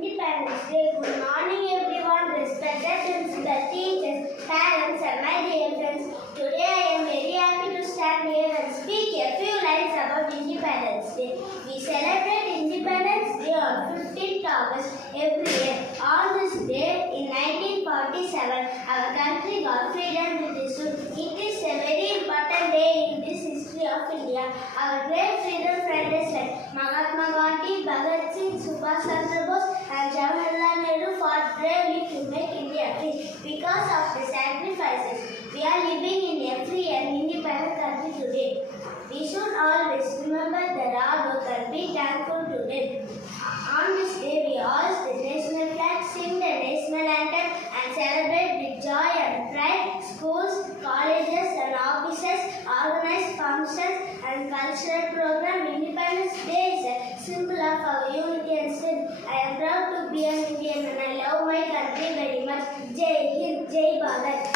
Independence Day. Good morning, everyone. Respected principal, teachers, parents, and my dear friends. Today, I am very happy to stand here and speak a few lines about Independence Day. We celebrate Independence Day on 15th August every year. On this day, in 1947, our country got freedom with its own. It is a very important day in this history of India. Our great freedom fighters like Mahatma Gandhi, Bhagat Singh, Subhash Chandra Bose, and Jawaharlal Nehru fought bravely to make India free. Because of the sacrifices, we are living in a free and independent country today. We should always remember their hard work and be thankful to them. On this day, we hoist the national flag, sing the national anthem, and celebrate with joy and pride. Schools, colleges, and offices organize functions and cultural programs. Independence Day is a symbol of our unity and strength. I am proud to be an Indian and I love my country very much. Jai Hind, Jai Bharat.